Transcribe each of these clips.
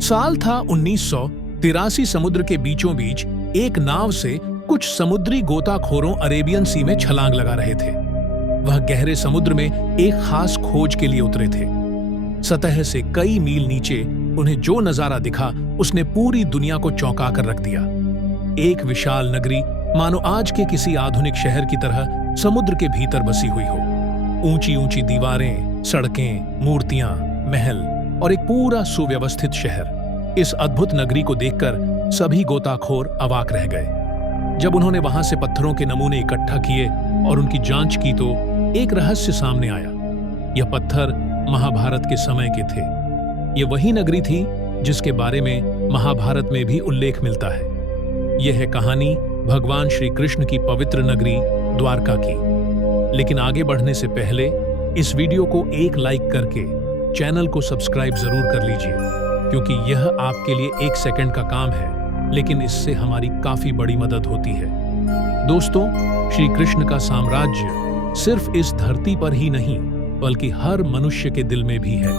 साल था 1983। समुद्र के बीचों बीच एक नाव से कुछ समुद्री गोताखोरों अरेबियन सी में छलांग लगा रहे थे। वह गहरे समुद्र में एक खास खोज के लिए उतरे थे। सतह से कई मील नीचे उन्हें जो नजारा दिखा उसने पूरी दुनिया को चौंका कर रख दिया। एक विशाल नगरी मानो आज के किसी आधुनिक शहर की तरह समुद्र के भीतर बसी हुई हो। ऊंची ऊंची दीवारें, सड़कें, मूर्तियां, महल और एक पूरा सुव्यवस्थित शहर। इस अद्भुत नगरी को देखकर सभी गोताखोर अवाक रह गए। जब उन्होंने वहां से पत्थरों के नमूने इकट्ठा किए और उनकी जांच की तो एक रहस्य सामने आया। यह पत्थर महाभारत के समय के थे। ये वही नगरी थी जिसके बारे में महाभारत में भी उल्लेख मिलता है। यह है कहानी भगवान श्री कृष्ण की पवित्र नगरी द्वारका की। लेकिन आगे बढ़ने से पहले इस वीडियो को एक लाइक करके चैनल को सब्सक्राइब जरूर कर लीजिए, क्योंकि यह आपके लिए 1 सेकंड का काम है, लेकिन इससे हमारी काफी बड़ी मदद होती है। दोस्तों, श्री कृष्ण का साम्राज्य सिर्फ इस धरती पर ही नहीं बल्कि हर मनुष्य के दिल में भी है।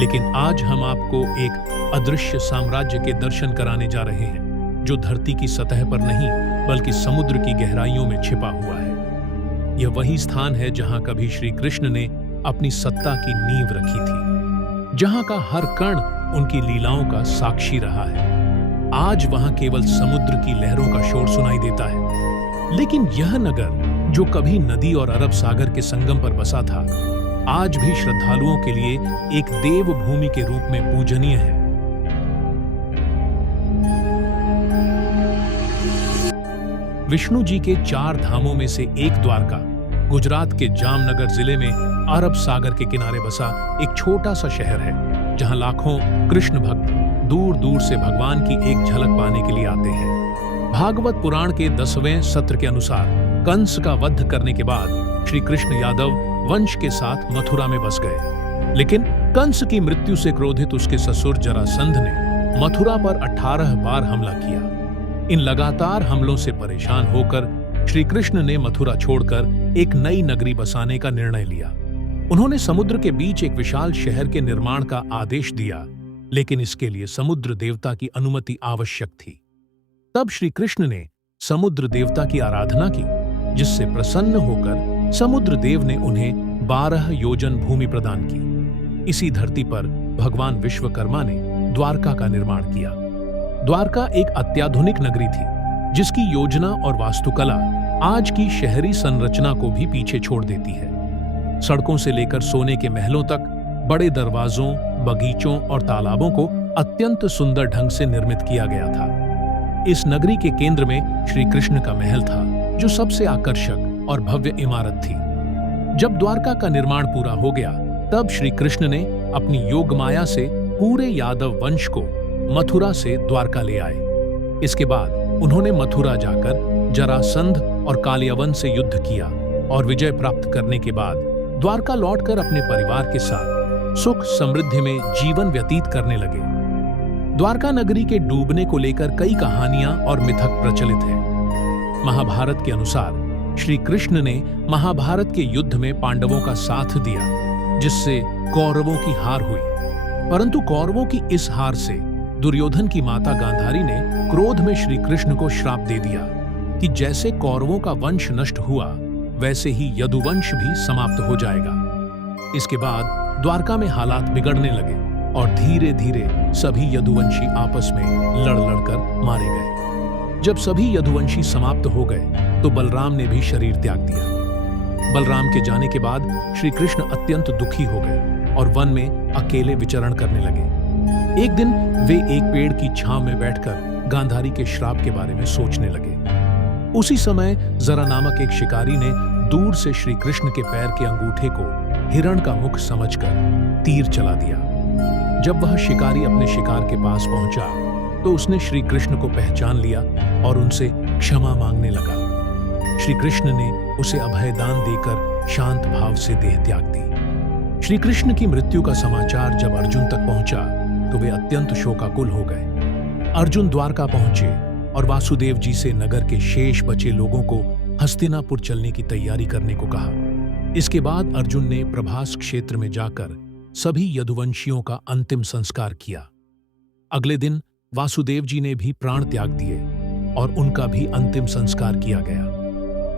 लेकिन आज हम आपको एक अदृश्य साम्राज्य के दर्शन कराने जा रहे हैं, जो धरती की सतह पर नहीं बल्कि समुद्र की गहराइयों में छिपा हुआ है। यह वही स्थान है जहां कभी श्री कृष्ण ने अपनी सत्ता की नींव रखी थी, जहां का हर कण उनकी लीलाओं का साक्षी रहा है। आज वहां केवल समुद्र की लहरों का शोर सुनाई देता है, लेकिन यह नगर जो कभी नदी और अरब सागर के संगम पर बसा था, आज भी श्रद्धालुओं के लिए एक देव भूमि के रूप में पूजनीय है। विष्णु जी के 4 धामों में से एक द्वारका गुजरात के जामनगर जिले में अरब सागर के किनारे बसा एक छोटा सा शहर है, जहां लाखों कृष्ण भक्त दूर दूर से भगवान की एक झलक पाने के लिए आते हैं। भागवत पुराण के 10वें सत्र के अनुसार कंस का वध करने के बाद श्री कृष्ण यादव वंश के साथ मथुरा में बस गए। लेकिन कंस की मृत्यु से क्रोधित उसके ससुर जरासंध ने मथुरा पर 18 बार हमला किया। इन लगातार हमलों से परेशान होकर श्री कृष्ण ने मथुरा छोड़कर एक नई नगरी बसाने का निर्णय लिया। उन्होंने समुद्र के बीच एक विशाल शहर के निर्माण का आदेश दिया, लेकिन इसके लिए समुद्र देवता की अनुमति आवश्यक थी। तब श्री कृष्ण ने समुद्र देवता की आराधना की, जिससे प्रसन्न होकर समुद्र देव ने उन्हें 12 योजन भूमि प्रदान की। इसी धरती पर भगवान विश्वकर्मा ने द्वारका का निर्माण किया। द्वारका एक अत्याधुनिक नगरी थी, जिसकी योजना और वास्तुकला आज की शहरी संरचना को भी पीछे छोड़ देती है। सड़कों से लेकर सोने के महलों तक, बड़े दरवाजों, बगीचों और तालाबों को अत्यंत सुंदर ढंग से निर्मित किया गया था। इस नगरी के केंद्र में श्री कृष्ण का महल था, जो सबसे आकर्षक और भव्य इमारत थी। जब द्वारका का निर्माण पूरा हो गया, तब श्री कृष्ण ने अपनी योगमाया से पूरे यादव वंश को मथुरा से द्वारका ले आए। इसके बाद उन्होंने मथुरा जाकर जरासंध और कालियावन से युद्ध किया और विजय प्राप्त करने के बाद द्वारका लौटकर अपने परिवार के साथ सुख समृद्धि में जीवन व्यतीत करने लगे। द्वारका नगरी के डूबने को लेकर कई कहानियां और मिथक प्रचलित हैं। महाभारत के अनुसार श्री कृष्ण ने महाभारत के युद्ध में पांडवों का साथ दिया, जिससे कौरवों की हार हुई। परंतु कौरवों की इस हार से दुर्योधन की माता गांधारी ने क्रोध में श्री कृष्ण को श्राप दे दिया कि जैसे कौरवों का वंश नष्ट हुआ, वैसे ही यदुवंश भी समाप्त हो जाएगा। इसके बाद द्वारका में हालात बिगड़ने लगे और धीरे धीरे सभी यदुवंशी आपस में लड़ लड़कर मारे गए। जब सभी यदुवंशी समाप्त हो गए तो बलराम ने भी शरीर त्याग दिया। बलराम के जाने के बाद श्री कृष्ण अत्यंत दुखी हो गए और वन में अकेले विचरण करने लगे। एक दिन वे एक पेड़ की छांव में बैठकर गांधारी के श्राप के बारे में सोचने लगे। उसी समय जरा नामक एक शिकारी ने दूर से श्री कृष्ण के पैर के अंगूठे को हिरण का मुख समझकर तीर चला दिया। जब वह शिकारी अपने शिकार के पास पहुंचा तो उसने श्री कृष्ण को पहचान लिया और उनसे क्षमा मांगने लगा। श्री कृष्ण ने उसे अभयदान देकर शांत भाव से देह त्याग दी। श्री कृष्ण की मृत्यु का समाचार जब अर्जुन तक पहुंचा तो वे अत्यंत शोकाकुल हो गए। अर्जुन द्वारका पहुंचे और वासुदेव जी से नगर के शेष बचे लोगों को हस्तिनापुर चलने की तैयारी करने को कहा। इसके बाद अर्जुन ने प्रभास क्षेत्र में जाकर सभी यदुवंशियों का अंतिम संस्कार किया। अगले दिन वासुदेव जी ने भी प्राण त्याग दिए और उनका भी अंतिम संस्कार किया गया।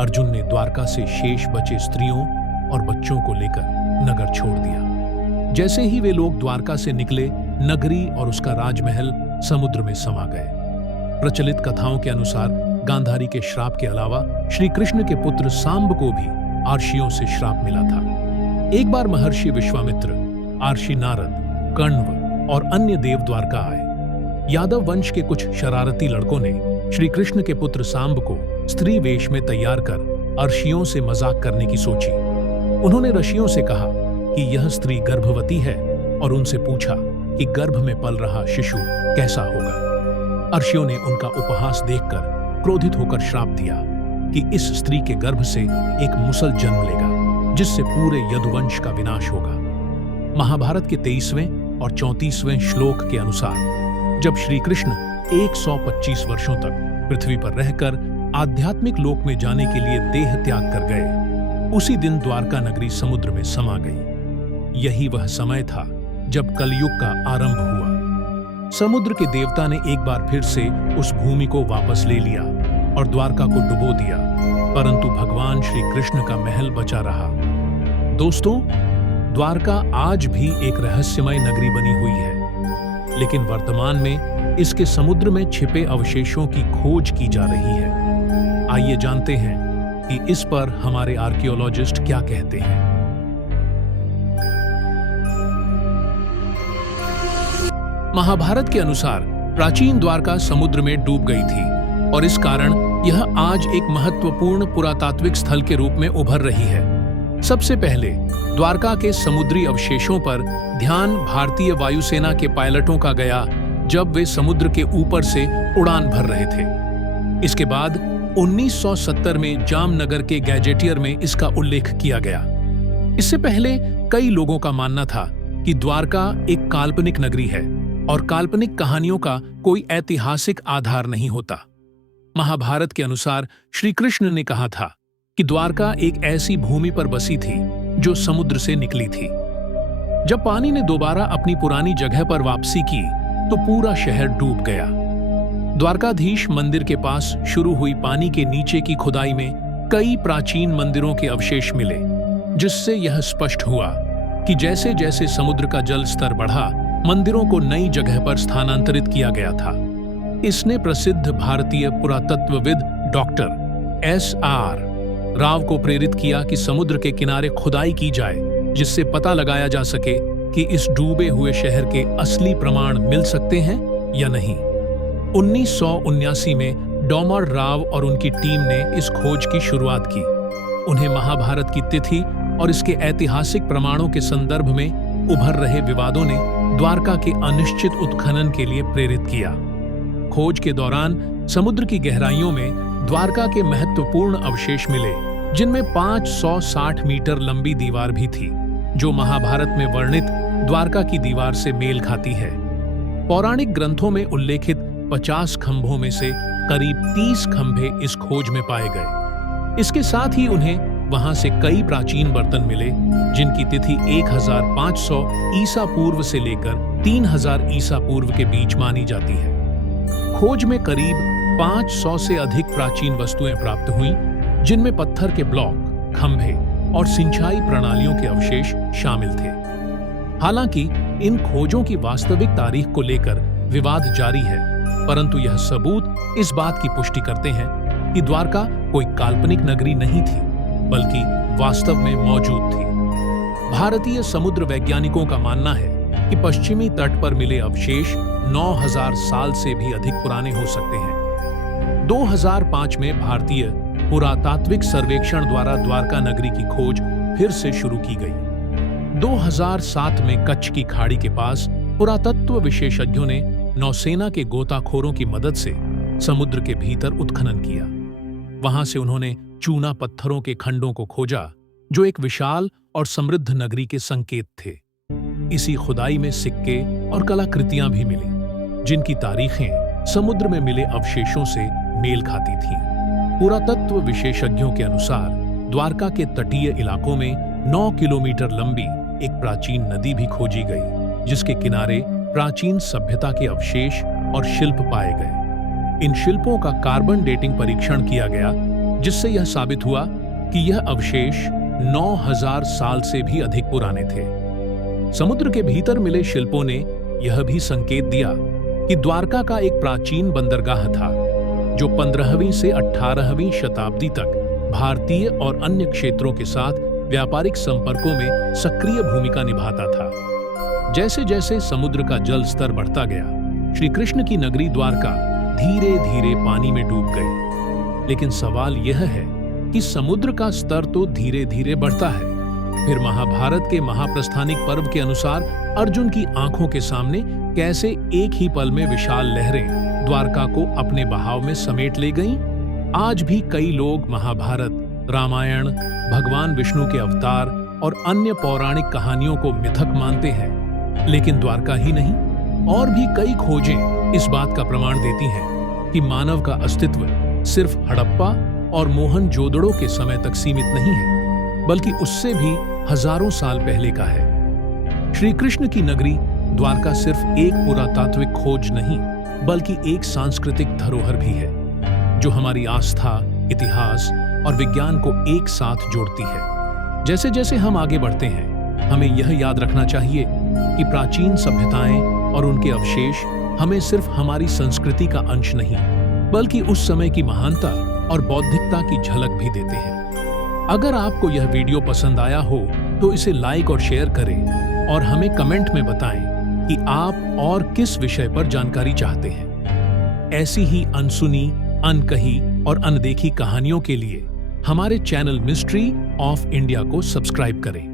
अर्जुन ने द्वारका से शेष बचे स्त्रियों और बच्चों को लेकर नगर छोड़ दिया। जैसे ही वे लोग द्वारका से निकले, नगरी और उसका राजमहल समुद्र में समा गए। प्रचलित कथाओं के अनुसार गांधारी के श्राप के अलावा श्री कृष्ण के पुत्र सांब को भी आर्षियों से श्राप मिला था। एक बार महर्षि विश्वामित्र, आर्षि नारद, कण्व और अन्य देव द्वारका आए। यादव वंश के कुछ शरारती लड़कों ने श्री कृष्ण के पुत्र सांब को स्त्री वेश में तैयार कर अर्षियों से मजाक करने की सोची। उन्होंने ऋषियों से कहा कि यह स्त्री गर्भवती है और उनसे पूछा कि गर्भ में पल रहा शिशु कैसा होगा। अर्षियों ने उनका उपहास देखकर क्रोधित होकर श्राप दिया कि इस स्त्री के गर्भ से एक मुसल जन्म लेगा, जिससे पूरे यदुवंश का विनाश होगा। महाभारत के 23वें और 34वें श्लोक के अनुसार जब श्री कृष्ण 125 वर्षों तक पृथ्वी पर रहकर आध्यात्मिक लोक में जाने के लिए देह त्याग कर गए, उसी दिन द्वारका नगरी समुद्र में समा गई। यही वह समय था जब कलयुग का आरंभ हुआ। समुद्र के देवता ने एक बार फिर से उस भूमि को वापस ले लिया और द्वारका को डुबो दिया, परंतु भगवान श्री कृष्ण का महल बचा रहा। दोस्तों, द्वारका आज भी एक रहस्यमय नगरी बनी हुई है, लेकिन वर्तमान में इसके समुद्र में छिपे अवशेषों की खोज की जा रही है। आइए जानते हैं कि इस पर हमारे आर्कियोलॉजिस्ट क्या कहते हैं। महाभारत के अनुसार प्राचीन द्वारका समुद्र में डूब गई थी और इस कारण यह आज एक महत्वपूर्ण पुरातात्विक स्थल के रूप में उभर रही है। सबसे पहले द्वारका के समुद्री अवशेषों पर ध्यान भारतीय वायुसेना के पायलटों का गया जब वे समुद्र के ऊपर से उड़ान भर रहे थे। इसके बाद 1970 में जामनगर के गैजेटियर में इसका उल्लेख किया गया। इससे पहले कई लोगों का मानना था कि द्वारका एक काल्पनिक नगरी है और काल्पनिक कहानियों का कोई ऐतिहासिक आधार नहीं होता। महाभारत के अनुसार श्री कृष्ण ने कहा था कि द्वारका एक ऐसी भूमि पर बसी थी जो समुद्र से निकली थी। जब पानी ने दोबारा अपनी पुरानी जगह पर वापसी की तो पूरा शहर डूब गया। द्वारकाधीश मंदिर के पास शुरू हुई पानी के नीचे की खुदाई में कई प्राचीन मंदिरों के अवशेष मिले, जिससे यह स्पष्ट हुआ कि जैसे जैसे समुद्र का जल स्तर बढ़ा, मंदिरों को नई जगह पर स्थानांतरित किया गया था। इसने प्रसिद्ध भारतीय पुरातत्वविद डॉक्टर S.R. राव को प्रेरित किया कि समुद्र के किनारे खुदाई की जाए, जिससे पता लगाया जा सके कि इस डूबे हुए शहर के असली प्रमाण मिल सकते हैं या नहीं। 1979 में डॉमर राव और उनकी टीम ने इस खोज की शुरुआत की। उन्हें महाभारत की तिथि और इसके ऐतिहासिक प्रमाणों के संदर्भ में उभर रहे विवादों ने द्वारका के अनिश्चित उत्खनन के लिए प्रेरित किया। खोज के दौरान समुद्र की गहराइयों में द्वारका के महत्वपूर्ण अवशेष मिले, जिनमें 560 मीटर लंबी दीवार भी थी, जो महाभारत में वर्णित द्वारका की दीवार से मेल खाती है। पौराणिक ग्रंथों में उल्लेखित 50 खंभों में से करीब 30 खंभे इस खोज में पाए गए। इसके साथ ही उन्हें वहां से कई प्राचीन बर्तन मिले, जिनकी तिथि 1500 ईसा पूर्व से लेकर 3000 ईसा पूर्व के बीच मानी जाती है। खोज में करीब 500 से अधिक प्राचीन वस्तुएं प्राप्त हुईं, जिनमें पत्थर के ब्लॉक, खंभे और सिंचाई प्रणालियों के अवशेष शामिल थे। हालांकि इन खोजों की वास्तविक तारीख को लेकर विवाद जारी है, परंतु यह सबूत इस बात की पुष्टि करते हैं कि द्वारका कोई काल्पनिक नगरी नहीं थी, बल्कि वास्तव में मौजूद थी। भारतीय समुद्र वैज्ञानिकों का मानना है कि पश्चिमी तट पर मिले अवशेष 9000 साल से भी अधिक पुराने हो सकते हैं। 2005 में भारतीय पुरातात्विक सर्वेक्षण द्वारा द्वारका नगरी की खोज फिर से शुरू की गई। 2007 में कच्छ की खाड़ी के पास पुरातत्व विशेषज्ञों ने नौसेना के गोताखोरों की मदद से समुद्र के भीतर उत्खनन किया। वहां से उन्होंने चूना पत्थरों के खंडों को खोजा, जो एक विशाल और समृद्ध नगरी के संकेत थे। इसी खुदाई में सिक्के और कलाकृतियां भी मिली, जिनकी तारीखें समुद्र में मिले अवशेषों से मेल खाती थीं। पुरातत्व विशेषज्ञों के अनुसार द्वारका के तटीय इलाकों में 9 किलोमीटर लंबी एक प्राचीन नदी भी खोजी गई, जिसके किनारे प्राचीन सभ्यता के अवशेष और शिल्प पाए गए। इन शिल्पों का कार्बन डेटिंग परीक्षण किया गया, जिससे यह साबित हुआ कि यह अवशेष 9000 साल से भी अधिक पुराने थे। समुद्र के भीतर मिले शिल्पों ने यह भी संकेत दिया कि द्वारका का एक प्राचीन बंदरगाह था, जो 15वीं से 18वीं शताब्दी तक भारतीय और अन्य क्षेत्रों के साथ व्यापारिक संपर्कों में सक्रिय भूमिका निभाता था। जैसे जैसे समुद्र का जल स्तर बढ़ता गया, श्री कृष्ण की नगरी द्वारका धीरे धीरे पानी में डूब गई। लेकिन सवाल यह है कि समुद्र का स्तर तो धीरे धीरे बढ़ता है, फिर महाभारत के महाप्रस्थानिक पर्व के अनुसार अर्जुन की आंखों के सामने कैसे एक ही पल में विशाल लहरें द्वारका को अपने बहाव में समेट ले गईं? आज भी कई लोग महाभारत, रामायण, भगवान विष्णु के अवतार और अन्य पौराणिक कहानियों को मिथक मानते हैं, लेकिन द्वारका ही नहीं, और भी कई खोजें इस बात का प्रमाण देती हैं कि मानव का अस्तित्व सिर्फ हड़प्पा और मोहनजोदड़ो के समय तक सीमित नहीं है, बल्कि उससे भी हजारों साल पहले का है। श्री कृष्ण की नगरी द्वारका सिर्फ एक पुरातात्विक खोज नहीं, बल्कि एक सांस्कृतिक धरोहर भी है, जो हमारी आस्था, इतिहास और विज्ञान को एक साथ जोड़ती है। जैसे जैसे हम आगे बढ़ते हैं, हमें यह याद रखना चाहिए कि प्राचीन सभ्यताएं और उनके अवशेष हमें सिर्फ हमारी संस्कृति का अंश नहीं, बल्कि उस समय की महानता और बौद्धिकता की झलक भी देते हैं। अगर आपको यह वीडियो पसंद आया हो तो इसे लाइक और शेयर करें और हमें कमेंट में बताएं कि आप और किस विषय पर जानकारी चाहते हैं। ऐसी ही अनसुनी, अनकही और अनदेखी कहानियों के लिए हमारे चैनल मिस्ट्री ऑफ इंडिया को सब्सक्राइब करें।